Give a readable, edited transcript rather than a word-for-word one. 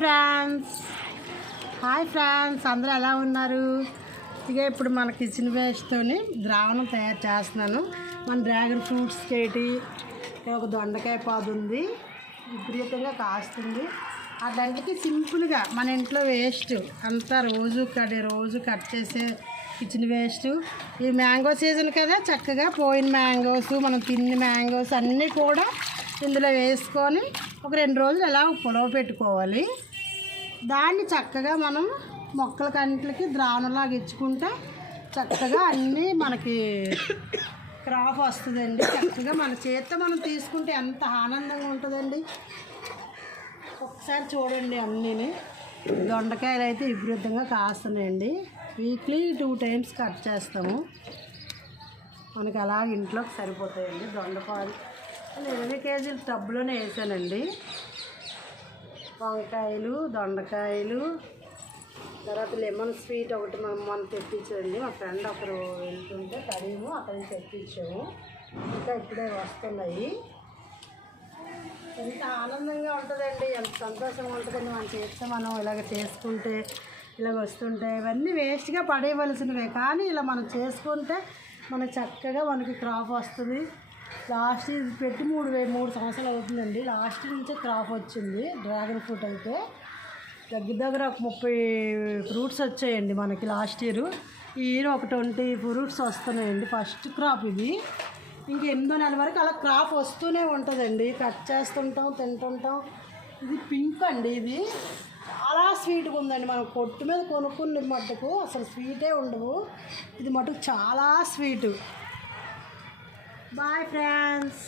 Hi friends అందరూ ఎలా ఉన్నారు? ఇక ఇప్పుడు మన కిచెన్ వేస్ట్తోని ద్రావణం తయారు చేస్తున్నాను. మన డ్రాగన్ ఫ్రూట్స్ కేటి ఒక దొండకాయ పాదు ఉంది, విపరీతంగా కాస్తుంది. ఆ దాంట్లోకి సింపుల్గా మన ఇంట్లో వేస్ట్ అంతా రోజు కట్ చేసే కిచెన్ వేస్ట్. ఈ మ్యాంగో సీజన్ కదా, చక్కగా పోయిన మ్యాంగోస్, మనం తిన్న మ్యాంగోస్ అన్నీ కూడా ఇందులో వేసుకొని ఒక 2 రోజులు ఎలా పొడవ పెట్టుకోవాలి. దాన్ని చక్కగా మనం మొక్కల కంట్లకి ద్రావణంలాగా ఇచ్చుకుంటే చక్కగా అన్నీ మనకి క్రాప్ వస్తుందండి. చక్కగా మన చేత్తో మనం తీసుకుంటే ఎంత ఆనందంగా ఉంటుందండి. ఒకసారి చూడండి, అన్నీని దొండకాయలు అయితే విపరీతంగా కాస్తున్నాయండి. వీక్లీ 2 టైమ్స్ కట్ చేస్తాము. మనకి అలా ఇంట్లోకి సరిపోతాయండి. దొండపాలు 20 కేజీలు టబ్లోనే వేసానండి. వంకాయలు, దొండకాయలు, తర్వాత లెమన్ స్వీట్ ఒకటి మనం తెప్పించండి. మా ఫ్రెండ్ ఒకరు వెళ్తుంటే కడిము అక్కడి నుంచి తెప్పించాము. ఇంకా ఇప్పుడే వస్తున్నాయి. ఎంత ఆనందంగా ఉంటుందండి, ఎంత సంతోషంగా ఉంటుందండి. మనం చేస్తే మనం ఇలాగ చేసుకుంటే ఇలాగ వస్తుంటే ఇవన్నీ వేస్ట్గా పడేయవలసినవే, కానీ ఇలా మనం చేసుకుంటే మనకు చక్కగా మనకి క్రాప్ వస్తుంది. లాస్ట్ ఇది పెట్టి 3 సంవత్సరాలు అవుతుందండి. లాస్ట్ నుంచే క్రాప్ వచ్చింది. డ్రాగన్ ఫ్రూట్ అయితే దగ్గర ఒక 30 ఫ్రూట్స్ వచ్చాయండి మనకి లాస్ట్ ఇయర్. ఈ ఇయర్ ఒక 20 ఫ్రూట్స్ వస్తున్నాయండి. ఫస్ట్ క్రాప్ ఇది. ఇంక 8వ నెల వరకు అలా క్రాప్ వస్తూనే ఉంటుందండి. కట్ చేస్తుంటాం, తింటుంటాం. ఇది పింక్ అండి. ఇది చాలా స్వీట్గా ఉందండి. మనం కొట్టు మీద కొనుక్కున్న మట్టుకు అసలు స్వీటే ఉండవు. ఇది మటుకు చాలా స్వీటు. Bye friends.